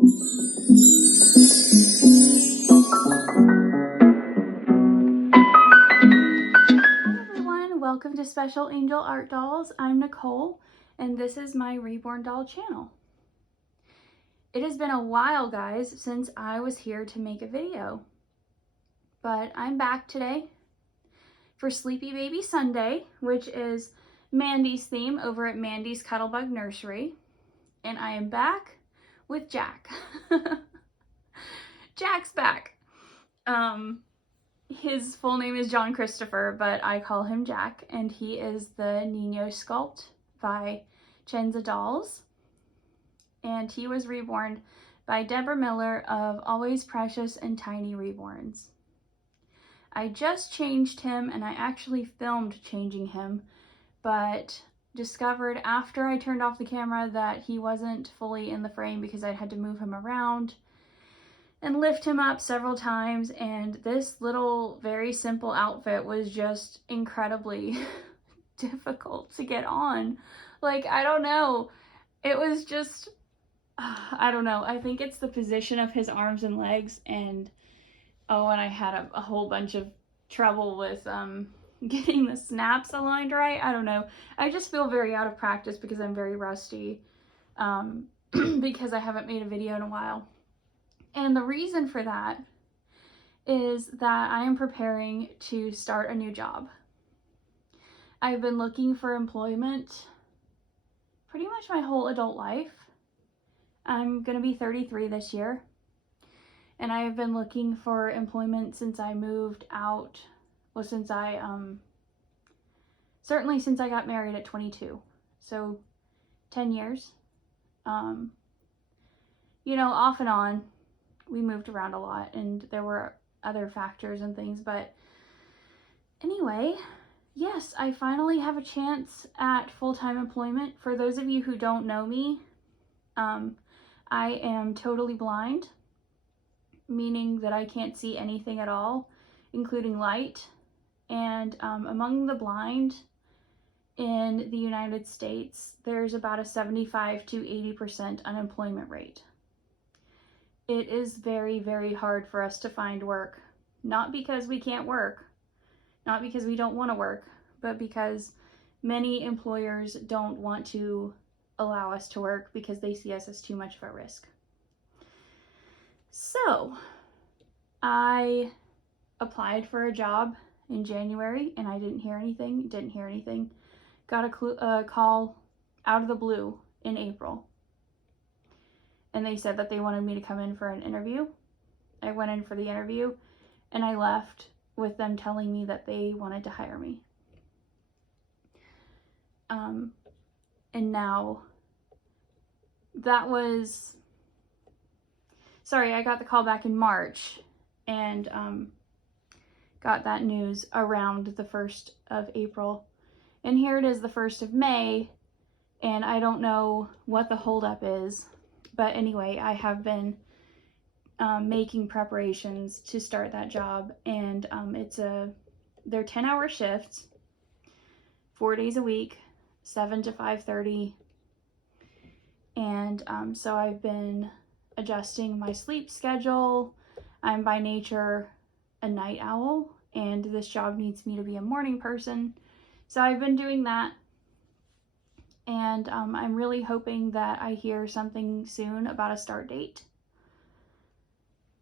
everyone, welcome to Special Angel Art Dolls. I'm Nicole, and this is my Reborn Doll channel. It has been a while, guys, since I was here to make a video, but I'm back today for Sleepy Baby Sunday, which is Mandy's theme over at Mandy's Cuddlebug Nursery, and I am back with Jack. Jack's back. His full name is John Christopher, but I call him Jack, and he is the Nino sculpt by Chenza Dolls, and he was reborn by Deborah Miller of Always Precious and Tiny Reborns. I just changed him, and I actually filmed changing him, but discovered after I turned off the camera that he wasn't fully in the frame because I had to move him around and lift him up several times, and this little very simple outfit was just incredibly difficult to get on. Like, I don't know, it was just, I don't know, I think it's the position of his arms and legs, and I had a whole bunch of trouble with getting the snaps aligned right. I don't know, I just feel very out of practice because I'm very rusty, because I haven't made a video in a while. And the reason for that is that I am preparing to start a new job. I've been looking for employment pretty much my whole adult life. I'm gonna be 33 this year, and I have been looking for employment since I moved out, well, certainly since I got married at 22, so 10 years. You know, off and on, we moved around a lot, and there were other factors and things, but anyway, yes, I finally have a chance at full-time employment. For those of you who don't know me, I am totally blind, meaning that I can't see anything at all, including light, and among the blind in the United States, there's about a 75 to 80% unemployment rate. It is very, very hard for us to find work, not because we can't work, not because we don't want to work, but because many employers don't want to allow us to work because they see us as too much of a risk. So I applied for a job in January, and I didn't hear anything. Got a call out of the blue in April. And they said that they wanted me to come in for an interview. I went in for the interview, and I left with them telling me that they wanted to hire me. And now, that was, sorry, I got the call back in March, and got that news around the 1st of April. And here it is the 1st of May, and I don't know what the holdup is. But anyway, I have been making preparations to start that job, and they're 10-hour shifts, 4 days a week, 7 to 5:30, and so I've been adjusting my sleep schedule. I'm by nature a night owl, and this job needs me to be a morning person, so I've been doing that. And I'm really hoping that I hear something soon about a start date.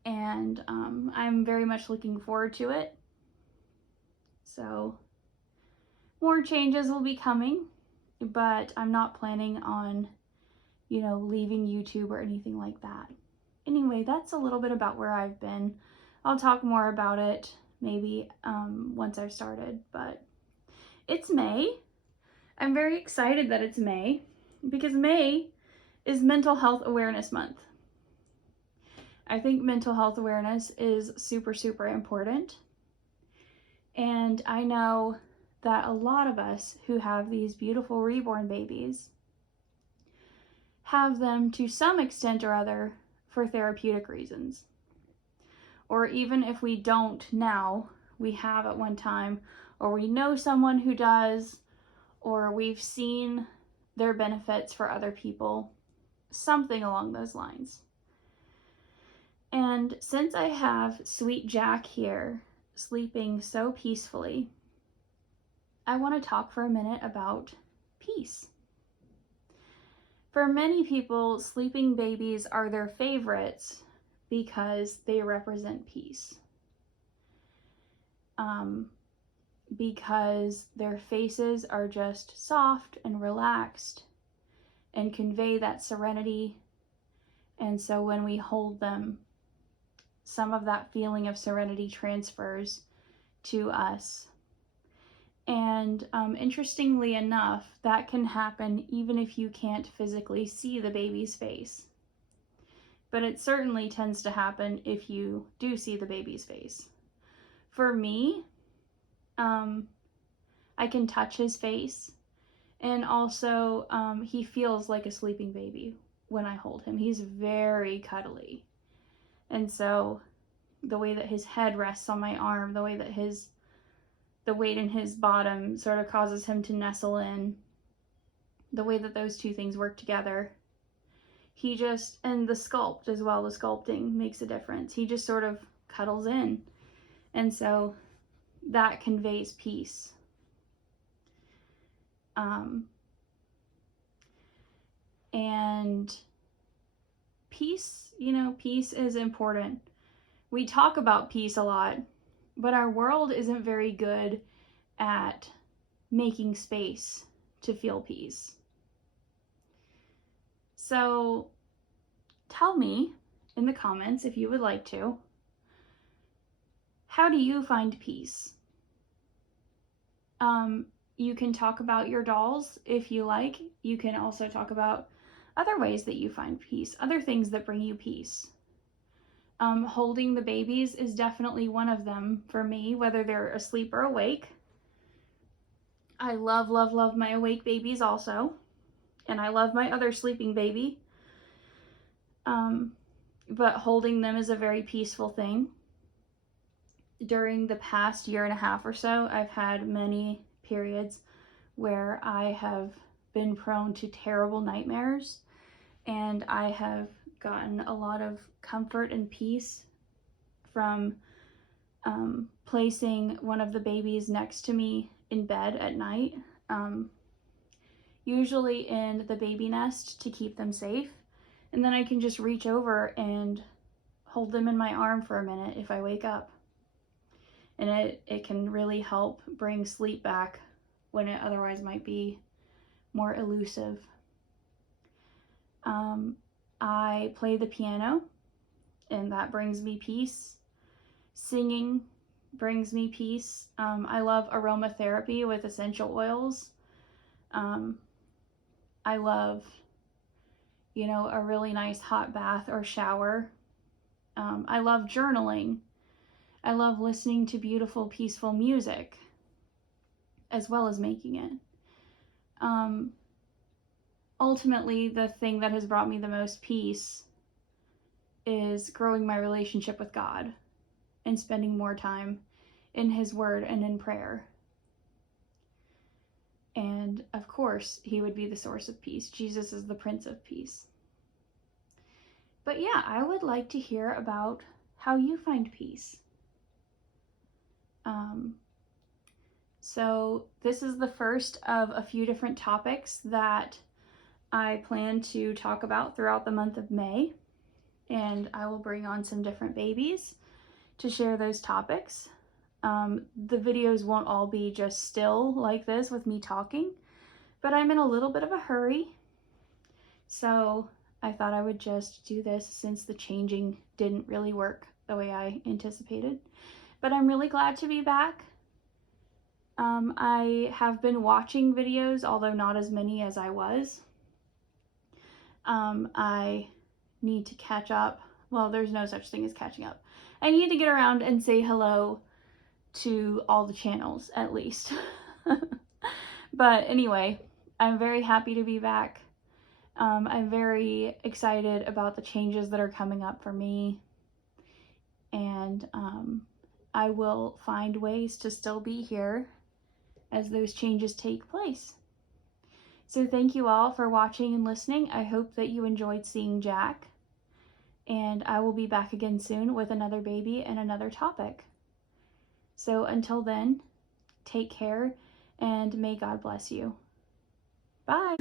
And I'm very much looking forward to it. So more changes will be coming, but I'm not planning on, you know, leaving YouTube or anything like that. Anyway, that's a little bit about where I've been. I'll talk more about it maybe once I've started, but it's May. I'm very excited that it's May, because May is Mental Health Awareness Month. I think mental health awareness is super, super important. And I know that a lot of us who have these beautiful reborn babies have them to some extent or other for therapeutic reasons. Or even if we don't now, we have at one time, or we know someone who does, or we've seen their benefits for other people, something along those lines. And since I have sweet Jack here sleeping so peacefully, I want to talk for a minute about peace. For many people, sleeping babies are their favorites because they represent peace. Because their faces are just soft and relaxed and convey that serenity. And so when we hold them, some of that feeling of serenity transfers to us. And interestingly enough, that can happen even if you can't physically see the baby's face. But it certainly tends to happen if you do see the baby's face. For me, I can touch his face, and also he feels like a sleeping baby when I hold him. He's very cuddly. And so the way that his head rests on my arm, the way that the weight in his bottom sort of causes him to nestle in, the way that those two things work together, and the sculpt as well, the sculpting makes a difference. He just sort of cuddles in. And so that conveys peace. And peace, peace is important. We talk about peace a lot, but our world isn't very good at making space to feel peace. So tell me in the comments, if you would like to, how do you find peace? You can talk about your dolls if you like. You can also talk about other ways that you find peace, other things that bring you peace. Holding the babies is definitely one of them for me, whether they're asleep or awake. I love, love, love my awake babies also. And I love my other sleeping baby. But holding them is a very peaceful thing. During the past year and a half or so, I've had many periods where I have been prone to terrible nightmares, and I have gotten a lot of comfort and peace from placing one of the babies next to me in bed at night, usually in the baby nest to keep them safe, and then I can just reach over and hold them in my arm for a minute if I wake up. And it can really help bring sleep back when it otherwise might be more elusive. I play the piano, and that brings me peace. Singing brings me peace. I love aromatherapy with essential oils. I love, a really nice hot bath or shower. I love journaling. I love listening to beautiful, peaceful music, as well as making it. Ultimately, the thing that has brought me the most peace is growing my relationship with God and spending more time in His Word and in prayer. And of course, He would be the source of peace. Jesus is the Prince of Peace. But yeah, I would like to hear about how you find peace. So this is the first of a few different topics that I plan to talk about throughout the month of May, and I will bring on some different babies to share those topics. The videos won't all be just still like this with me talking, but I'm in a little bit of a hurry, so I thought I would just do this since the changing didn't really work the way I anticipated. But I'm really glad to be back. I have been watching videos, although not as many as I was. I need to catch up. Well, there's no such thing as catching up. I need to get around and say hello to all the channels, at least. But anyway, I'm very happy to be back. I'm very excited about the changes that are coming up for me. And I will find ways to still be here as those changes take place. So thank you all for watching and listening. I hope that you enjoyed seeing Jack. and I will be back again soon with another baby and another topic. So until then, take care and may God bless you. Bye.